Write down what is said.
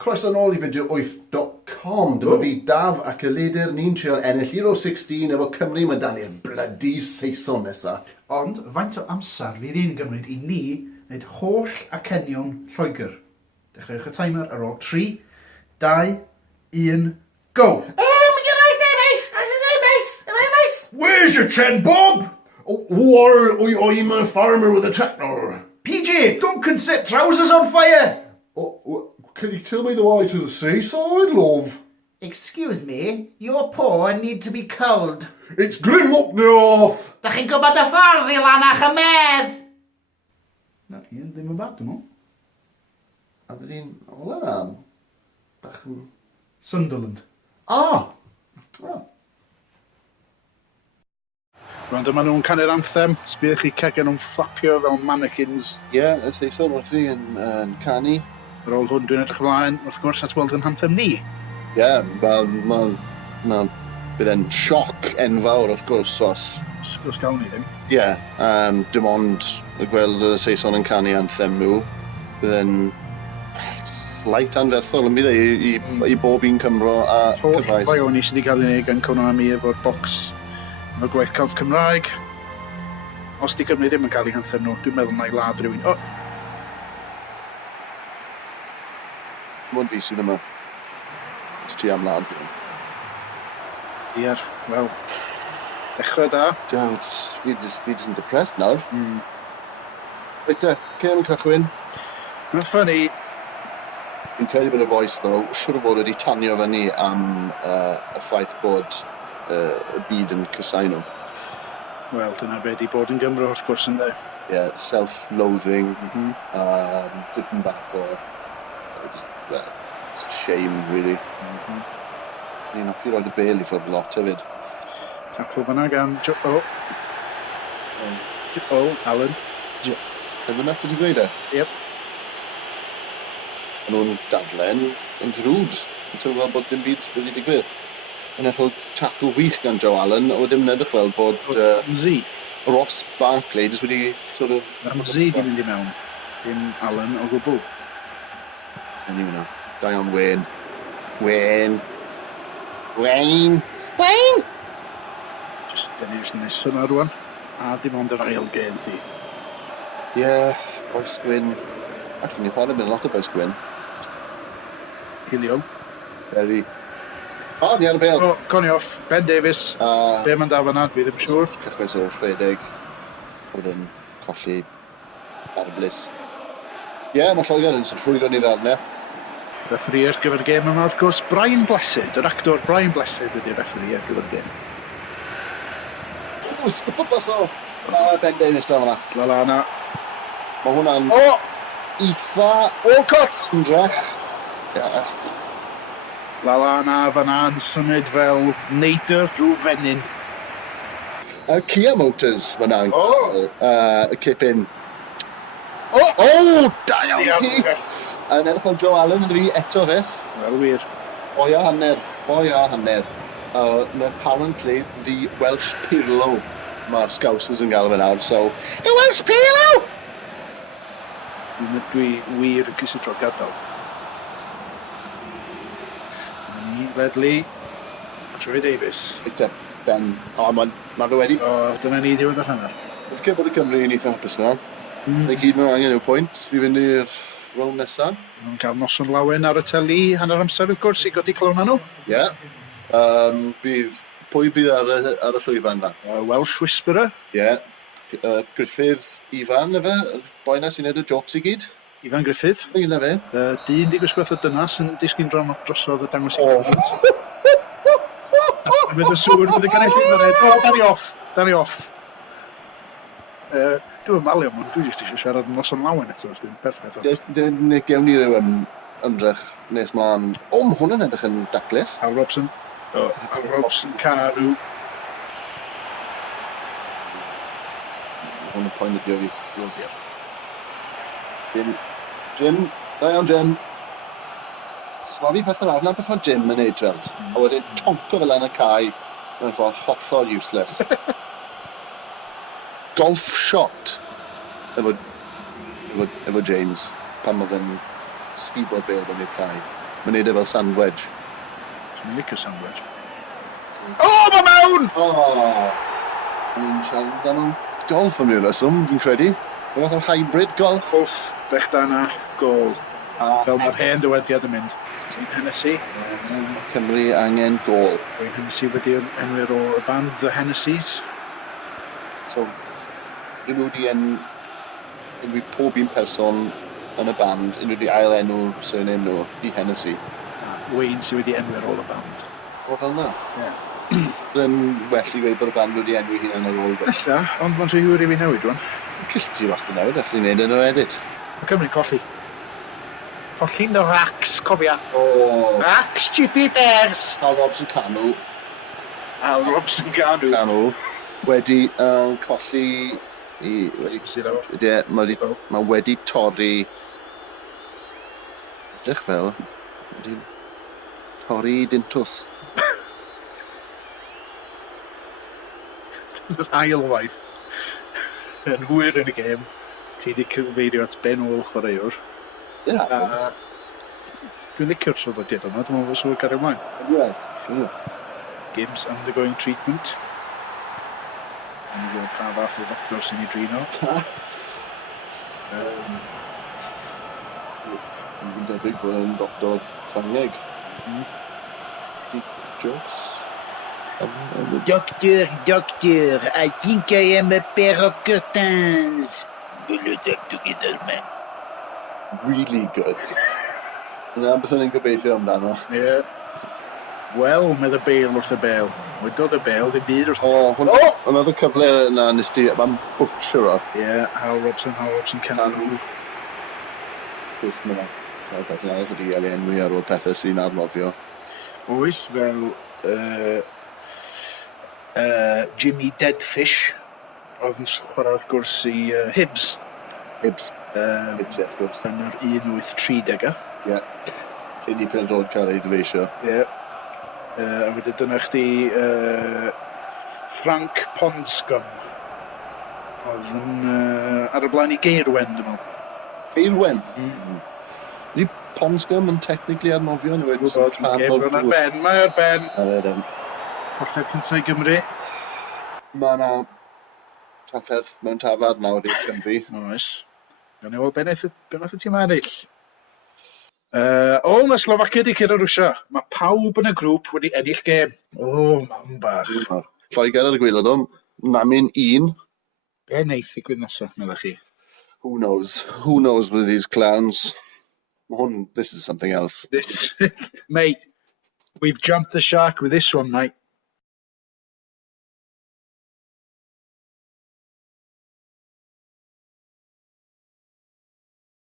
Croeso nôl I fideo8.com. Dyma fi Daf ac y leader ni'n trio ennill Euro 16 efo Cymru. Mae dan ni'r bloody Saeson nesa. Ond faint o amser fydd hi'n gymryd I ni wneud holl acenion Lloegr. Dechreuwch y timer ar ôl 3, 2, 1, go! You're right there, mate. As I say, mate. You're right, mate. Where's your 10, Bob? I'm a farmer with a tractor. PJ, don't set trousers on fire! Can you tell me the way to the seaside, love? Excuse me, your paw need to be culled. It's Grimlock off. Da chi'n gwybod y ffordd I lanach y medd? Na, Ian, ddim yn bad, dwi'n meddwl. A fyddi di'n... Wel yna... Bach yn... Sunderland. Ah! Rwan dyma nhw'n canu'r anthem, sbydych chi cegen nhw'n fflapio fel mannequins. Ie, y Saeson wrth fi yn canu. Ar ôl hwn dwi'n edrych ymlaen, wrth gwrs, at weld yn anthem ni. Ie, bydd e'n sioc enfawr wrth gwrs os... Os gael ni ddim. Ie, dim ond y gweld y Saeson yn canu anthem nhw. Bydd e'n slight anferthol yn bydd I bob un Cymro a cyfraith. Bai o'n I sydd wedi cael ei wneud gan Konami efo'r bocs efo gwaith corff Cymraeg. Os di Cymru ddim yn cael ei anthem nhw, dwi'n meddwl na I ladd rhywun. O! Mwyn fi sydd yma. Os ti am ladd fi. Iar, wel, dechrau da. Fi jyst yn depressed nawr. Reit te, cyn cychwyn. Mae'n ffynnu. Fi'n credu bod y boes ddo, siwr o fod wedi tanio fyny am y ffaith bod y byd yn cysau nhw. Wel, dyna be di bod yn Gymru wrth gwrs ynddo. Yeah, self-loathing, dipyn bach o just shame, really. Ni'n offi roed y bel I ffwrdd lot hefyd. Taclo fyna gan O, Alan. Hefyd nath wedi gweud e? Yep. Maen nhw'n dadlen yn ddrwg. Yn teimlo fel bod dim byd wedi digwydd. Yn ethol tackle wych gan Joe Allen, o dim yn edrych fel bod Z. Ross Barkley jyst wedi sort of... Mae Z di mynd I mewn. Dim Alan o gwbl. Anyway, Dion Wayne. Just dyn ni eisiau nes yna rwan. A dim ond yr ail gêm di. Ie, boes gwyn. Actually, ni'n chwarae mynd lot o boes gwyn. Hilio. Very... O, ni ar y bel. O, coni off. Ben Davies. Be mae'n da fan'na, dwi ddim yn siŵr. Cychwys o'r rhedeg. Bod yn colli arblis. Ie, mae Lloegr yn llwyddo ni ddarnau. Referee ar gyfer y gêm yma, wrth gwrs, Brian Blessed, yr actor Brian Blessed ydy'r referee ar gyfer y gêm. O, sgwpas o! Ben Davies draw hwnna. Lallana. Mae hwnna'n... O! Eitha... Walcott! Yn drach. Ie. Lallana fan'na yn symud fel neidr drwy fenyn. Kia Motors fan'na. O! Y cip-in. O! Da iawn ti! Yn edrych fel Joe Allen yn fi eto feth. Wel wir. Boi a hanner. Apparently, the Welsh Pirlo mae'r Scousers yn gael fe nawr, so... The Welsh Pirlo! Dwi wir yn cysidro gadael. Ni, Ledley. Troy Davies. Eite, Ben. O, ma fe wedi. O, dyna ni ddiwedd yr hanner. Wrth gwrs bod y Cymru yn eitha hapus yma. Neu gyd nhw angen yw pwynt. Fi fynd i'r rown nesaf. Nhw'n cael noson lawen ar y teli, hanner amser wrth gwrs I godi clown nhw. Ie. Pwy bydd ar y llwyfan na? Welsh Whisperer. Ie. Griffith Ifan, efe? Y boi na sy'n neud y jokes I gyd? Ifan Griffith. Ie, na fe. Dyn di gwisgoeth y dynas yn disgyn drosodd y dangos I O! Bydd y sŵr bydd y ganelli fan hyn. O, Danny off. Dwi'n malu am hwn, dwi jyst eisiau siarad yn noson lawen eto, dwi'n perffaith o. Gewn ni ryw ymdrech nes mlaen. O, mae hwn yn edrych yn daclus. Al Robson. Al Robson, Carew. Hwn yn poen ydi o fi. Jim, da iawn Jim. Swafi pethau nawr, na beth mae Jim yn neud weld. A wedyn tonco fel yn y cae, mae'n ffordd hollol useless. Golf shot efo James pan oedd yn sbibo'r bel yn ei cae. Mae'n neud e fel sandwich. Dwi'n licio sandwich. O, mae mewn! O! Ni'n siarad am golf am ryw reswm, fi'n credu. Mae'n fath o hybrid golf. Wff, bechdana, gol. Fel mae'r hen dywediad yn mynd. Dwi'n Hennessy. Cymru angen gol. Dwi'n Hennessy wedi enwyr o y band The Hennessy's. So, dyn nhw wedi enwi pob un person yn y band, un wedi ail enw surname nhw i Hennessy. Wayne sydd wedi enwyr ôl y band. O, fel na? Ie. Then well i weid bod y band wedi enwi hunan ar ôl fel. Ella, ond mae'n rhy hwyr i fi newid rwan. Cilti wastad newid, allu wneud yn yr edit. Mae Cymru'n colli. Colli'n y racs, cofia. O, Racs Jupiters. Hal Robson Canw. Al Robson Canw. Canw wedi colli i... Sydd awr. Mae wedi torri... Edrych fel... Wedi torri dintwth. Yr ail waith. Yn hwyr yn y gêm. Ti wedi cyfeirio at Ben Ôl chwaraewr. Dyna. Dwi'n licio'r traddodiad yma, dwi'n meddwl fod gario ymlaen. Wel, siwr. Games undergoing treatment. Dwi'n gweld pa fath o ddoctor sy'n ei drino. Yn debyg bod yn doctor Ffrangeg. Deep jokes. Doctor, I think I am a pair of curtains. Pull it up together, man. Really good. Yna beth o'n i'n gobeithio amdano. Ie. Wel, medd y Bale wrth y Bale. Wedodd y Bale, ddim byd wrth... Hwna oedd y cyfle yna nes ti, ma'n butcher o. Ie, Hal Robson Canw. Wrth yna. Fel peth yna, wedi gael ei enwi ar ôl pethau sy'n arnofio. Oes, fel... Jimmy Deadfish. Oedd yn chwarae wrth gwrs i Hibs. Hibs, wrth gwrs. Yn yr 1830au. Ie. Cyn i Pêl-drod cael ei ddyfeisio. Ie. A wedyn dyna chdi Frank Ponscombe. Oedd yn ar y blaen i Geirwen, dwi'n meddwl. Ceirwen? Ni Ponscombe yn technically arnofio? Geirwen ar ben, mae ar ben. A fe ddim. Colled cyntaf i Gymru. Mae yna trafferth mewn tafarn nawr i'r Cymru. Oes. Gan i weld beth y tîm ennill. Mae Slovacia wedi cyrraedd Rwsia. Mae pawb yn y grŵp wedi ennill gêm. Mam bach. Lloegr ar y gwylodd o, namin 1. Be neith i gwyd nesaf, meddwl chi? Who knows? Who knows with these clowns? This is something else. Mate, we've jumped the shark with this one, mate.